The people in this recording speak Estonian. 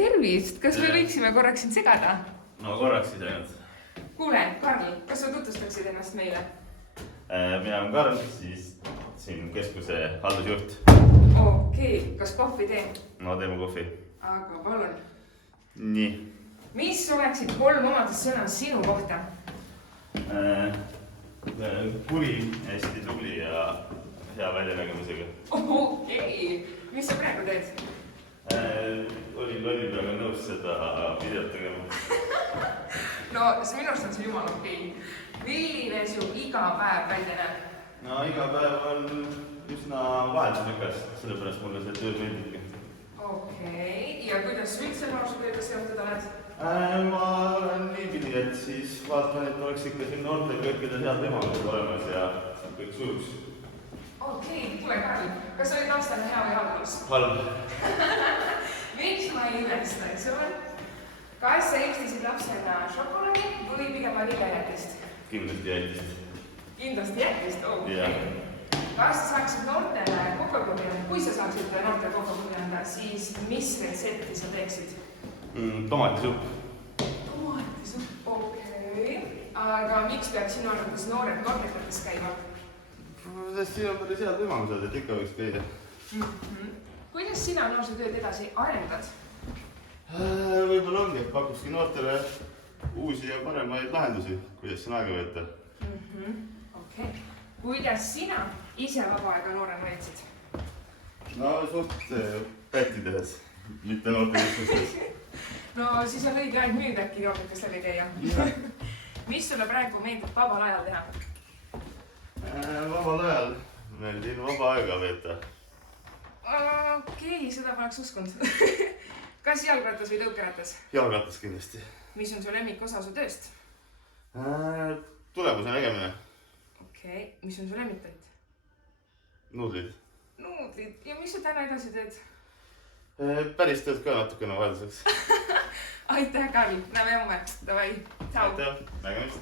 tervist! Kas me võiksime korraks sind segada? No korraks siis ainult. Kuule, Karl, kas sa tutvustaksid ennast meile? Mina olen Karl, siis siin keskuse haldusjuht. Okei, kas kohvi teen? No teeme kohvi. Aga palun. Nii. Mis oleksid 3 omadust sõna sinu kohta? Kuri, hästi tubli ja hea väljanägemisega. Okei, mis sa praegu teed? Olin lollipäeval nõus seda videot tegema. No, minu arust on see jumala okei. Milline su iga päev välja näeb? No iga päev on üsna vahetusrikas, sellepärast mulle see töö meeldibki. Okei, ja kuidas üldse noorsootööga seotud oled? Ma olen niipidi, et siis vaatan, et oleks ikka siin noortel kõikidel head võimalused olemas ja kõik sujuks. Okei, tule Karl, kas olid aastane hea või halvus? Halb. Miks ma ei imesta, eks ole? Kas sa eestisid lapsena šokolaadi või pigem vanillijäätist? Kindlasti jäitist. Kindlasti jätist? Okei. Jah. Kas sa saaksid noortele kokaklubi anda? Kui sa saaksid noortele kokaklubi anda, siis mis retsepti sa teeksid? Tomatisupp. Tomatisupp, okei. Aga miks peaks sinu arvates noored kortekates käima? Sest siin on päris head võimalused, et ikka võiks käia. Kuidas sina noorsootööd edasi arendad? Võib-olla ongi, et pakukski noortele uusi ja paremaid lahendusi, kuidas siin aega võtta. Okei. Kuidas sina ise vaba aega noorena veetsid? No suht pätti tehes, mitte noorte võistlustes. No siis on õige aeg nüüd äkki jookakest läbi käia. Mis sulle praegu meeldib vabal ajal teha? Vabal ajal meeldin vaba aega veeta. Okei, seda poleks uskunud. Kas jalgratas või tõukeratas? Jalgratas kindlasti. Mis on su lemmikosa su tööst? Tulemuse nägemine. Okei, mis on su lemmiktoit? Nuudlid. Nuudlid. Ja mis sa täna edasi teed? Päris tööd ka natukene vahelduseks. Aitäh, Karl. Näeme homme. Davai. Ciao. Aitäh. Nägemist.